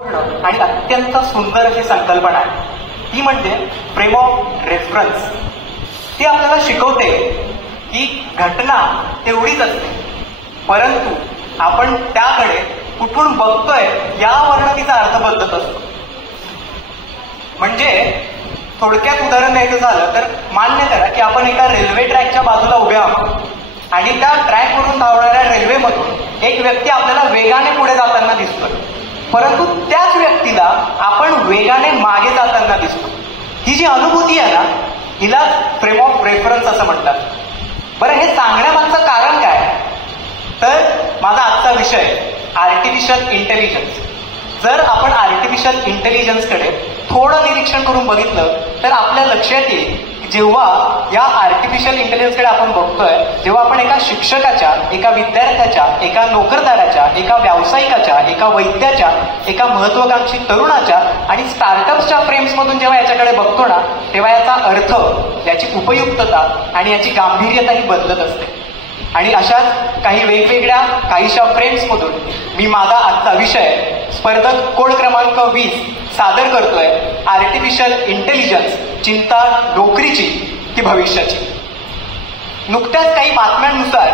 आणि अत्यंत सुंदर अशी संकल्पना आहे, ती म्हणजे फ्रेम ऑफ रेफरन्स. ती आपल्याला शिकवते की घटना तेवढीच असते, परंतु आपण त्याकडे कुठून बघतोय यावरनं तिचा अर्थ बदलत असतो. म्हणजे थोडक्यात उदाहरण द्यायचं झालं तर मान्य करा की आपण एका रेल्वे ट्रॅकच्या बाजूला उभे आहोत आणि त्या ट्रॅकवरून धावणाऱ्या रेल्वेमधून एक व्यक्ती आपल्याला वेगाने पुढे जाताना दिसतोय, परंतु त्याच व्यक्तीला आपण वेगाने मागे जाताना दिसतो. ही जी अनुभूती आहे ना, हिला फ्रेम ऑफ रेफरन्स असं म्हणतात. बरं, हे सांगण्यामागचं कारण काय? तर माझा आजचा विषय आर्टिफिशियल इंटेलिजन्स. जर आपण आर्टिफिशियल इंटेलिजन्सकडे थोडं निरीक्षण करून बघितलं तर आपल्या लक्षात येईल की जेव्हा या आर्टिफिशियल इंटेलिजन्सकडे आपण बघतोय, जेव्हा आपण एका शिक्षकाच्या, एका विद्यार्थ्याच्या, एका नोकरदाराच्या, एका व्यावसायिकाच्या, एका वैद्याच्या, एका महत्वाकांक्षी तरुणाच्या आणि स्टार्टअप्सच्या फ्रेम्समधून जेव्हा याच्याकडे बघतो ना, तेव्हा याचा अर्थ, याची उपयुक्तता आणि याची गांभीर्यता ही बदलत असते. आणि अशाच काही वेगवेगळ्या काहीशा फ्रेम्समधून मी माझा आजचा विषय स्पर्धक कोड क्रमांक 20 सादर करतोय, आर्टिफिशियल इंटेलिजन्स, चिंता नोकरीची की भविष्याची. नुकत्याच काही बातम्यांनुसार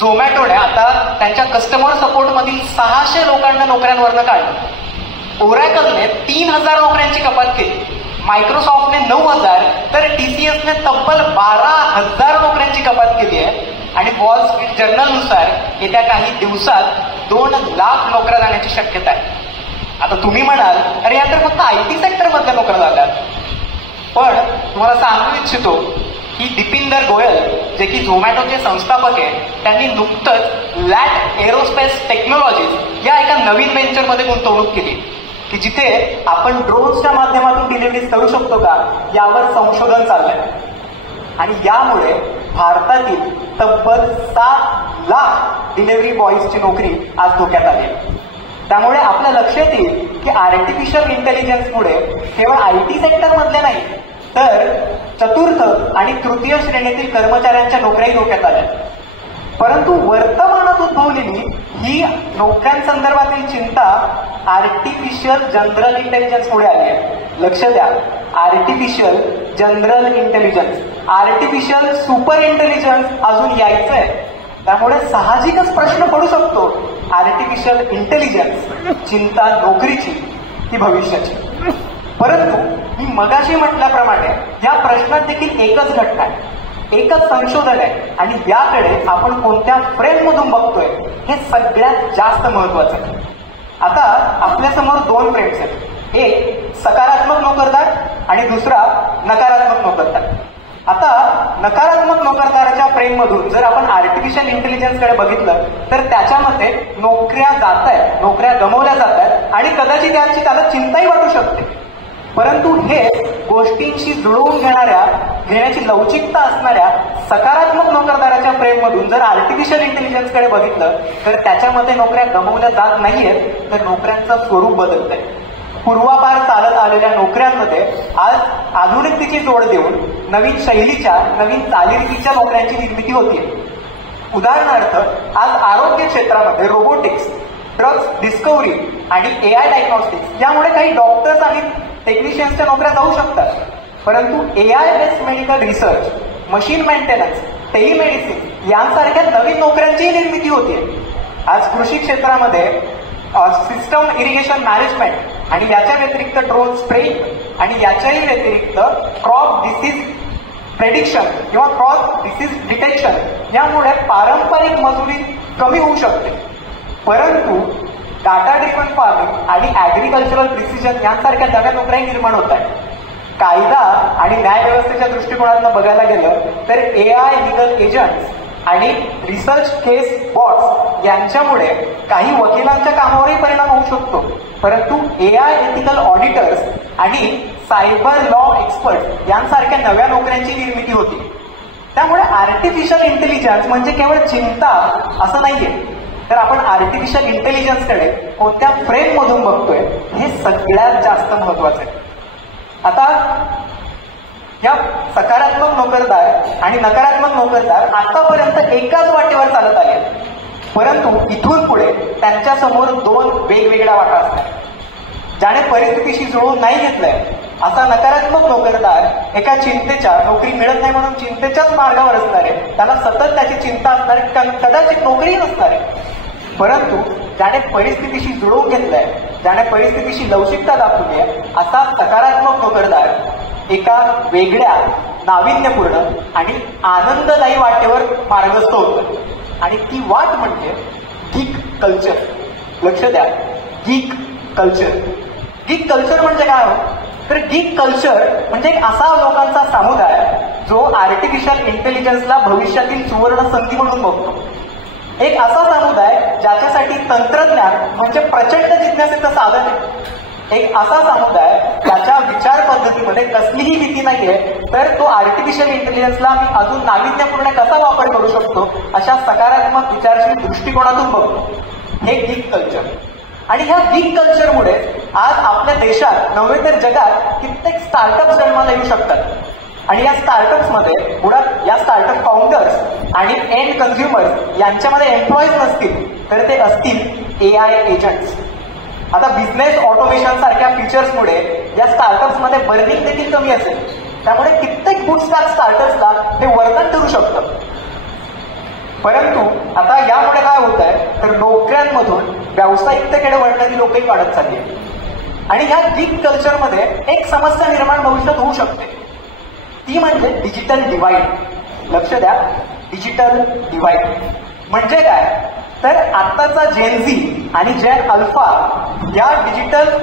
झोमॅटोने आता त्यांच्या कस्टमर सपोर्टमधील 600 लोकांना नोकऱ्यांवरनं काढलं. ओरॅकलने 3000 नोकऱ्यांची कपात केली. मायक्रोसॉफ्टने 9000 तर TCSने तब्बल 12000 नोकऱ्यांची कपात केली आहे. आणि वॉल स्ट्रीट जर्नलनुसार येत्या काही दिवसात 2 लाख नोकऱ्या जाण्याची शक्यता आहे. आता तुम्ही म्हणाल, अरे या तर फक्त IT सेक्टर मधल्या नोकऱ्या झाल्या. पण तुम्हाला सांगू इच्छितो की दीपिंदर गोयल, जे की झोमॅटोचे संस्थापक आहे, त्यांनी नुकतंच लॅट एरोस्पेस टेक्नॉलॉजीज या एका नवीन व्हेंचरमध्ये गुंतवणूक केली की जिथे आपण ड्रोन्सच्या माध्यमातून डिलिव्हरीज करू शकतो का यावर संशोधन चाललंय. आणि यामुळे भारतातील तब्बल 7 लाख डिलिव्हरी बॉईजची नोकरी आज धोक्यात आली. त्यामुळे आपल्या लक्षात येईल की आर्टिफिशियल इंटेलिजन्समुळे केवळ IT सेक्टर मधले नाही, तर चतुर्थ आणि तृतीय श्रेणीतील कर्मचाऱ्यांच्या नोकऱ्याही धोक्यात आल्या. परंतु वर्तमानात उद्भवलेली ही नोकऱ्यांसंदर्भातील चिंता आर्टिफिशियल जनरल इंटेलिजन्समुळे आली आहे. लक्ष द्या, artificial general intelligence, artificial super intelligence अजून यायचंय. त्यामुळे साहजिकच प्रश्न पडू शकतो, आर्टिफिशियल इंटेलिजन्स, चिंता नोकरीची की भविष्याची. परंतु मी मगाशी म्हटल्याप्रमाणे या प्रश्नात देखील एकच घटना आहे, एकच संशोधन आहे आणि याकडे आपण कोणत्या फ्रेममधून बघतोय हे सगळ्यात जास्त महत्वाचं आहे. आता आपल्यासमोर 2 फ्रेम्स आहेत, एक सकारात्मक नोकरदार आणि दुसरा नकारात्मक नोकरदार. आता नकारात्मक नोकरदाराच्या फ्रेममधून जर आपण आर्टिफिशियल इंटेलिजन्सकडे बघितलं तर त्याच्यामध्ये नोकऱ्या जात आहेत, नोकऱ्या गमावल्या जात आहेत आणि कदाचित याची त्याला चिंताही वाटू शकते. परंतु हे गोष्टींशी जुळवून घेण्याची लवचिकता असणाऱ्या सकारात्मक नोकरदाराच्या फ्रेममधून जर आर्टिफिशियल इंटेलिजन्सकडे बघितलं तर त्याच्यामध्ये नोकऱ्या गमावल्या जात नाहीयेत, तर नोकऱ्यांचं स्वरूप बदलत आहे. पूर्वापार चालत आलेल्या नोकऱ्यांमध्ये आज आधुनिकतेची जोड देऊन नवीन शैलीच्या, नवीन चालीरीतीच्या नोकऱ्यांची निर्मिती होतीये. उदाहरणार्थ, आज आरोग्य क्षेत्रामध्ये रोबोटिक्स, ड्रग्स डिस्कव्हरी आणि AI डायग्नॉस्टिक्स यामुळे काही डॉक्टर्स आणि टेक्निशियन्सच्या नोकऱ्या जाऊ शकतात. परंतु AI based medical research, machine maintenance, telemedicine यांसारख्या नवीन नोकऱ्यांचीही निर्मिती होतीये. आज कृषी क्षेत्रामध्ये सिस्टम इरिगेशन मॅनेजमेंट आणि याच्या व्यतिरिक्त ड्रोन स्प्रेइंग आणि याच्याही व्यतिरिक्त क्रॉप डिसीज प्रेडिक्शन किंवा क्रॉप डिसीज डिटेक्शन यामुळे पारंपरिक मजुरी कमी होऊ शकते. परंतु डाटा ड्रिव्हन फार्मिंग आणि ऍग्रिकल्चरल प्रिसिजन यांसारख्या नव्या नोकऱ्या निर्माण होत आहेत. कायदा आणि न्याय व्यवस्थेच्या दृष्टिकोनातून बघायला गेलं तर AI लीगल एजंट्स आणि रिसर्च केस बॉट्स यांच्यामुळे काही वकिलांच्या कामावरही परिणाम होऊ शकतो. परंतु AI एथिकल ऑडिटर्स आणि सायबर लॉ एक्सपर्ट यांसारख्या नव्या नोकऱ्यांची निर्मिती होती. त्यामुळे आर्टिफिशियल इंटेलिजन्स म्हणजे केवळ चिंता असं नाहीये, तर आपण आर्टिफिशियल इंटेलिजन्सकडे कोणत्या फ्रेममधून बघतोय हे सगळ्यात जास्त महत्वाचं आहे. आता या सकारात्मक नोकरदार आणि नकारात्मक नोकरदार आतापर्यंत एकाच वाटेवर चालत आले, परंतु इथून पुढे त्यांच्यासमोर 2 वेगवेगळ्या वाटा असतात. ज्याने परिस्थितीशी जुळवून नाही घेतलंय असा नकारात्मक नोकरदार एका चिंतेच्या, नोकरी मिळत नाही म्हणून चिंतेच्याच मार्गावर असणार आहे, त्याला सतत त्याची चिंता असणार आहे, कदाचित नोकरीही नसणार आहे. परंतु ज्याने परिस्थितीशी जुळवून घेतलंय, ज्याने परिस्थितीशी लवचिकता दाखवली आहे, असा सकारात्मक नोकरदार एका वेगळ्या, नाविन्यपूर्ण आणि आनंददायी वाटेवर मार्गस्थ होतो. आणि ती वाट म्हणजे गीक कल्चर. लक्ष द्या, गीक कल्चर. गीक कल्चर म्हणजे काय हो? तर गीक कल्चर म्हणजे एक असा लोकांचा समुदाय जो आर्टिफिशियल इंटेलिजन्सला भविष्यातील सुवर्ण संधी म्हणून बघतो. एक असा समुदाय ज्याच्यासाठी तंत्रज्ञान म्हणजे प्रचंड जिज्ञासेचं साधन आहे. एक असा समुदाय ज्याच्या विचार पद्धतीमध्ये कसलीही भीती नाहीये, तर तो आर्टिफिशियल इंटेलिजन्सला मी अजून नाविन्यपूर्ण कसा वापर करू शकतो अशा सकारात्मक विचारशील दृष्टिकोनातून बघतो. हे गीक कल्चर. आणि ह्या गीक कल्चरमुळे आज आपल्या देशात नव्हे तर जगात कित्येक स्टार्टअप्स जन्माला येऊ शकतात. आणि या स्टार्टअप्समध्ये मुळात या स्टार्टअप फाउंडर्स आणि एंड कन्झ्युमर्स यांच्यामध्ये एम्प्लॉईज नसतील, तर ते असतील AI एजंट्स. आता बिझनेस ऑटोमेशन सारख्या फीचर्समुळे या स्टार्टअप्समध्ये बर्निंग देखील कमी असेल. त्यामुळे कित्येक बुटस्ट्रॅप स्टार्टअप्सला ते वरदान ठरू शकतं. परंतु आता यामुळे काय होत आहे, तर नोकऱ्यांमधून व्यावसायिकतेकडे वळणारी लोकही वाढत चालली. आणि ह्या गीक कल्चरमध्ये एक समस्या निर्माण भविष्यात होऊ शकते, ती म्हणजे डिजिटल डिवाइड. लक्ष द्या, डिजिटल डिवाइड म्हणजे काय, तर आत्ताचा जेनझी आणि जेन अल्फा या डिजिटल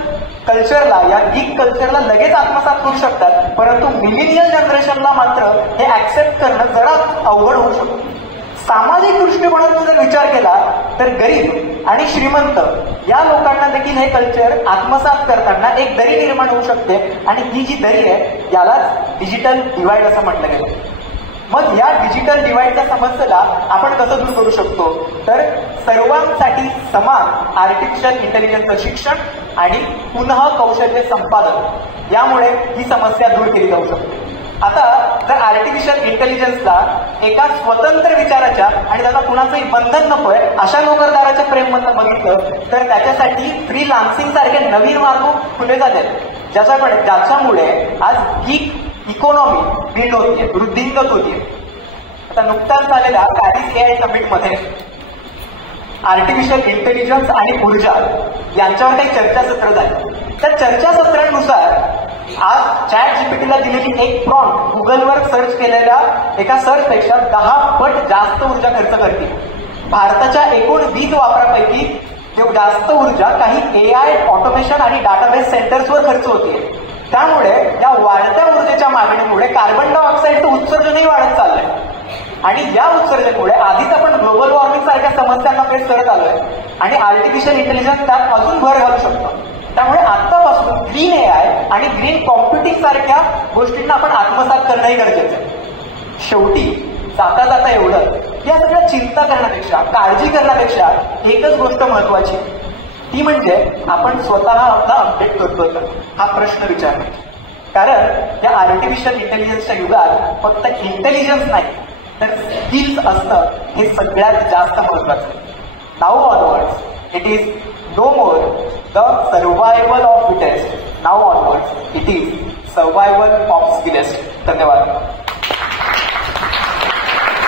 कल्चरला, या गीक कल्चरला लगेच आत्मसात करू शकतात, परंतु मिलेनियल जनरेशनला मात्र हे ऍक्सेप्ट करणं जरा अवघड होऊ शकतं. सामाजिक दृष्टिकोनातून जर विचार केला तर गरीब आणि श्रीमंत या लोकांना देखील हे कल्चर आत्मसात करताना एक दरी निर्माण होऊ शकते. आणि ही जी दरी आहे यालाच डिजिटल डिवाइड असं म्हटलं गेलं. मग या डिजिटल डिवाइडच्या समस्येला आपण कसं दूर करू शकतो, तर सर्वांसाठी समान आर्टिफिशियल इंटेलिजन्सचं शिक्षण आणि पुनः कौशल्य संपादन यामुळे ही समस्या दूर केली जाऊ शकते. आता जर आर्टिफिशियल इंटेलिजन्सला एका स्वतंत्र विचाराच्या आणि त्याला कुणाचंही बंधन नकोय अशा नोकरदाराच्या प्रेममधलं बघितलं तर त्याच्यासाठी फ्रीलान्सिंग सारखे नवीन मार्ग खुले जातात, ज्याच्यामुळे आज गीक इकॉनॉमी बिल्ड होतीये, वृद्धिंगत होतीये. आता नुकताच झालेल्या पॅरिस AI समिटमध्ये आर्टिफिशियल इंटेलिजन्स आणि ऊर्जा यांच्यावर काही चर्चासत्र झाली. त्या चर्चासत्रांनुसार आज ChatGPTला दिलेली एक प्रॉम्प्ट गुगलवर सर्च केलेल्या एका सर्चपेक्षा 10 पट जास्त ऊर्जा खर्च करते. भारताच्या एकूण वीज वापरापैकी जास्त ऊर्जा काही AI ऑटोमेशन आणि डाटाबेस सेंटर्सवर खर्च होते. त्यामुळे या वाढत्या ऊर्जेच्या मागणीमुळे कार्बन डायऑक्साईडचं उत्सर्जनही वाढत चाललंय. आणि या उत्सर्जनामुळे आधीच आपण ग्लोबल वॉर्मिंग सारख्या समस्यांना फेस करत आलोय आणि आर्टिफिशियल इंटेलिजन्स त्यात अजून भर घालू शकतो. त्यामुळे आतापासून ग्रीन AI आणि ग्रीन कॉम्प्युटिंग सारख्या गोष्टींना आपण आत्मसात करणंही गरजेचं आहे. शेवटी जाता जाता एवढं, या सगळ्या चिंता करण्यापेक्षा, काळजी करण्यापेक्षा एकच गोष्ट महत्वाची, ती म्हणजे आपण स्वतः आपला अपडेट करतोय का हा प्रश्न विचारणे. कारण या आर्टिफिशियल इंटेलिजन्सच्या युगात फक्त इंटेलिजन्स नाही तर स्किल्स असणं हे सगळ्यात जास्त महत्वाचं. Now onwards it is no more the survival of fittest. Now onwards, it is survival of skillest. धन्यवाद.